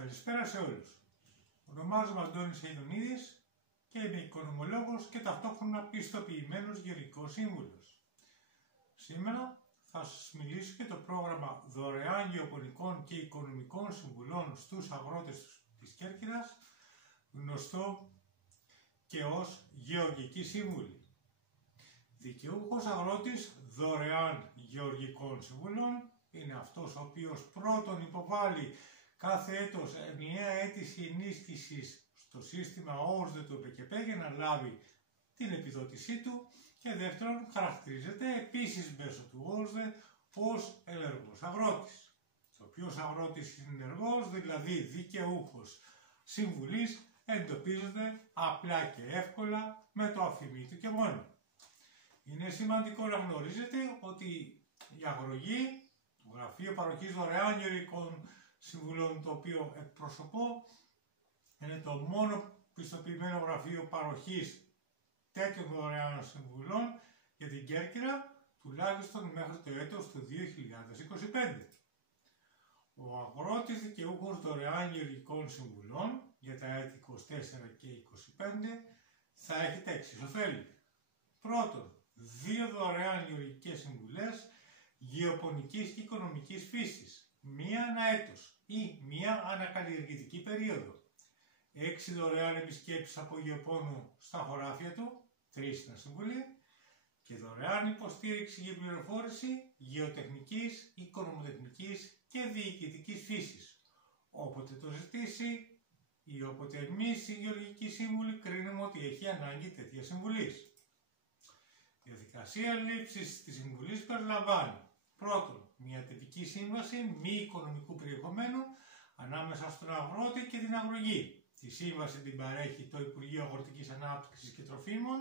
Καλησπέρα σε όλους. Ονομάζομαι Αντώνης Αιδονίδης και είμαι οικονομολόγος και ταυτόχρονα πιστοποιημένος γεωργικός σύμβουλος. Σήμερα θα σας μιλήσω για το πρόγραμμα δωρεάν γεωπονικών και οικονομικών συμβουλών στους αγρότες της Κέρκυρας, γνωστό και ως Γεωργική Σύμβουλη. Δικαιούχος αγρότης δωρεάν γεωργικών συμβουλών είναι αυτός ο οποίος πρώτον υποβάλλει κάθε έτος ενιαία αίτηση ενίσχυσης στο σύστημα ΩΣΔΕ του ΕΠΚΕ για να λάβει την επιδότησή του και δεύτερον χαρακτηρίζεται επίσης μέσω του ΩΣΔΕ ως ενεργός αγρότης. Ο οποίος αγρότης είναι ενεργός, δηλαδή δικαιούχος συμβουλής, εντοπίζεται απλά και εύκολα με το αφημί του και μόνο. Είναι σημαντικό να γνωρίζετε ότι η αγρογή, το Γραφείο Παροχής Δωρεάν Γεωργικών Συμβουλών, το οποίο εκπροσωπώ, είναι το μόνο πιστοποιημένο γραφείο παροχής τέτοιων δωρεάν συμβουλών για την Κέρκυρα, τουλάχιστον μέχρι το έτος του 2025. Ο αγρότης δικαιούχος δωρεάν γεωργικών συμβουλών για τα έτη 24 και 25 θα έχει τα εξής ωφέλη. Πρώτον, 2 δωρεάν γεωργικές συμβουλές γεωπονικής και οικονομικής φύσης, μία ανά έτος ή μία ανακαλλιεργητική περίοδο. 6 δωρεάν επισκέψεις από γεωπόνο στα χωράφια του, 3 στην συμβουλή, και δωρεάν υποστήριξη για πληροφόρηση γεωτεχνικής, οικονομοτεχνικής και διοικητικής φύσης, όποτε το ζητήσει ή όποτε εμείς η Γεωργική Σύμβουλη κρίνουμε ότι έχει ανάγκη τέτοια συμβουλής. Η διαδικασία λήψης της συμβουλής περιλαμβάνει πρώτον, μια τυπική σύμβαση μη οικονομικού περιεχομένου ανάμεσα στον αγρότη και την αγρογή. Τη σύμβαση την παρέχει το Υπουργείο Αγροτικής Ανάπτυξης και Τροφίμων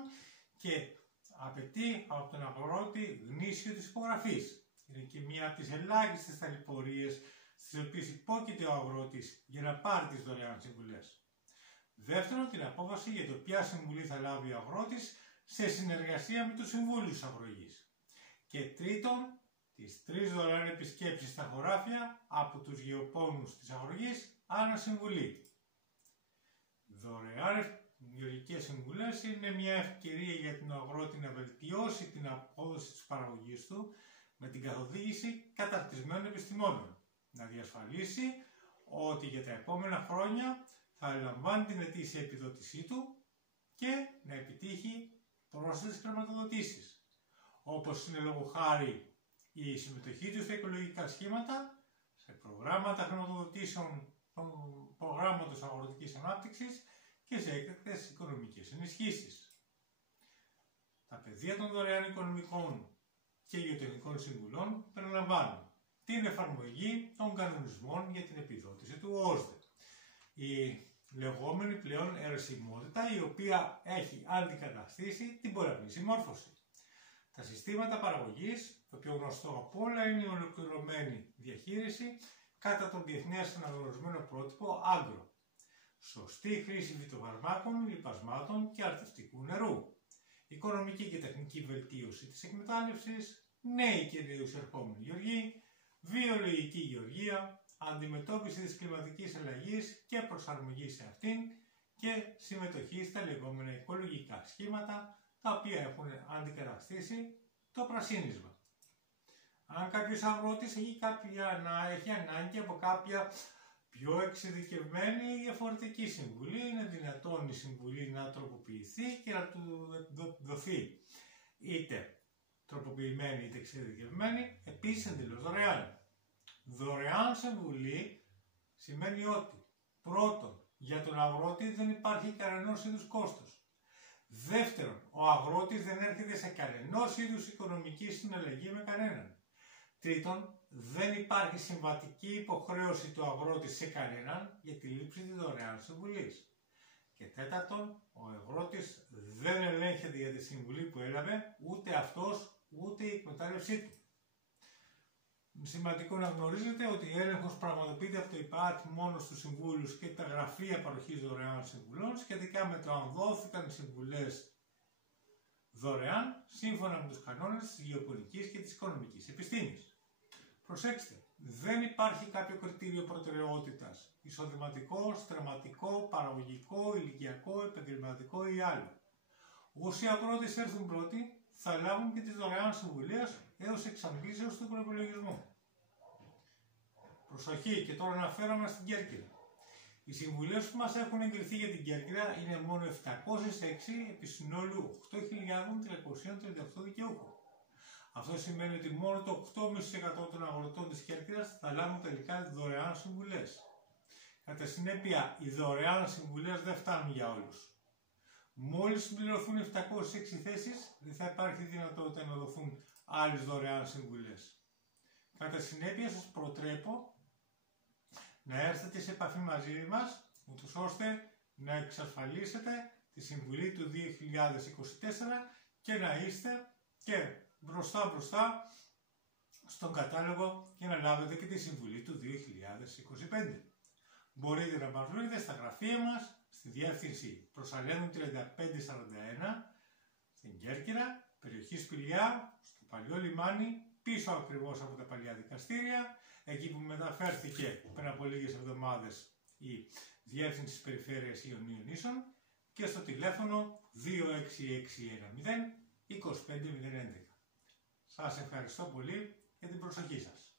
και απαιτεί από τον αγρότη γνήσιο της υπογραφής. Είναι και μία από τις ελάχιστες ταλαιπωρίες στις οποίες υπόκειται ο αγρότης για να πάρει τις δωρεάν συμβουλές. Δεύτερον, την απόφαση για το ποια συμβουλή θα λάβει ο αγρότης σε συνεργασία με τους συμβούλους αγρογής. Και τρίτον, τις 3 δωρεάν επισκέψεις στα χωράφια από τους γεωπόνους της αγρογής ανά συμβουλή. Δωρεάν γεωργικές συμβουλές είναι μια ευκαιρία για τον αγρότη να βελτιώσει την απόδοση της παραγωγής του με την καθοδήγηση καταρτισμένων επιστημόνων. Να διασφαλίσει ότι για τα επόμενα χρόνια θα λαμβάνει την ετήσια επιδότησή του και να επιτύχει πρόσθετες χρηματοδοτήσεις, όπως είναι λόγω χάρη η συμμετοχή του στα οικολογικά σχήματα, σε προγράμματα χρηματοδοτήσεων προγράμματος αγροτικής ανάπτυξης και σε έκτακτες οικονομικές ενισχύσεις. Τα πεδία των δωρεάν οικονομικών και γεωτεχνικών συμβουλών περιλαμβάνουν την εφαρμογή των κανονισμών για την επιδότηση του ΩΣΔΕ, η λεγόμενη πλέον αιρεσιμότητα, η οποία έχει αντικαταστήσει την πολλαπλή συμμόρφωση. Τα συστήματα παραγωγής, το πιο γνωστό από όλα είναι η ολοκληρωμένη διαχείριση κατά τον διεθνές αναγνωρισμένο πρότυπο Agro. Σωστή χρήση φυτοφαρμάκων, λιπασμάτων και αρθευτικού νερού. Οικονομική και τεχνική βελτίωση της εκμετάλλευσης, νέοι και νεοεισερχόμενοι γεωργοί, βιολογική γεωργία, αντιμετώπιση της κλιματικής αλλαγής και προσαρμογή σε αυτήν και συμμετοχή στα λεγόμενα οικολογικά σχήματα, τα οποία έχουν αντικαταστήσει το πρασίνισμα. Αν κάποιος αγρότης έχει ανάγκη από κάποια πιο εξειδικευμένη ή διαφορετική συμβουλή, είναι δυνατόν η συμβουλή να τροποποιηθεί και να του δοθεί είτε τροποποιημένη είτε εξειδικευμένη, επίσης εντελώς δωρεάν. Δωρεάν συμβουλή σημαίνει ότι πρώτον, για τον αγρότη δεν υπάρχει κανένας είδους κόστος. Δεύτερον, ο αγρότης δεν έρχεται σε κανένας είδους οικονομική συναλλαγή με κανέναν. Τρίτον, δεν υπάρχει συμβατική υποχρέωση του αγρότη σε κανέναν για τη λήψη της δωρεάν συμβουλής. Και τέταρτον, ο αγρότης δεν ελέγχεται για τη συμβουλή που έλαβε ούτε αυτός ούτε η εκμετάλλευσή του. Σημαντικό να γνωρίζετε ότι η έλεγχος πραγματοποιείται από το ΙΠΑΤ μόνο στους συμβούλους και τα γραφεία παροχής δωρεάν συμβουλών σχετικά με το αν δόθηκαν συμβουλές δωρεάν σύμφωνα με τους κανόνες της γεωπονικής και της οικονομικής επιστήμης. Προσέξτε, δεν υπάρχει κάποιο κριτήριο προτεραιότητας, εισοδηματικό, στραματικό, παραγωγικό, ηλικιακό, επαγγελματικό ή άλλο. Όσοι αγρότες έρθουν πρώτοι, θα λάβουν και τις δωρεάν συμβουλές έως εξαντλήσεως του προϋπολογισμού. Προσοχή, και τώρα αναφέρομαι στην Κέρκυρα. Οι συμβουλές που μας έχουν εγκριθεί για την Κέρκυρα είναι μόνο 706 επί συνόλου 8.338 δικαιούχων. Αυτό σημαίνει ότι μόνο το 8,5% των αγροτών της Κέρκυρας θα λάβουν τελικά δωρεάν συμβουλές. Κατά συνέπεια, οι δωρεάν συμβουλές δεν φτάνουν για όλους. Μόλις συμπληρωθούν 706 θέσεις, δεν θα υπάρχει δυνατότητα να δοθούν άλλες δωρεάν συμβουλές. Κατά συνέπεια, σας προτρέπω να έρθετε σε επαφή μαζί μας, ούτως ώστε να εξασφαλίσετε τη συμβουλή του 2024 και να είστε και μπροστά στον κατάλογο για να λάβετε και τη συμβουλή του 2025. Μπορείτε να μας βρείτε στα γραφεία μας, στη διεύθυνση Προσαλένου 3541, στην Κέρκυρα, περιοχή Σπηλιά, στο παλιό λιμάνι, πίσω ακριβώς από τα παλιά δικαστήρια, εκεί που μεταφέρθηκε πριν από λίγες εβδομάδες η διεύθυνση της Περιφέρειας Ιωνίων Νήσων, και στο τηλέφωνο 26610 25011. Σας ευχαριστώ πολύ για την προσοχή σας.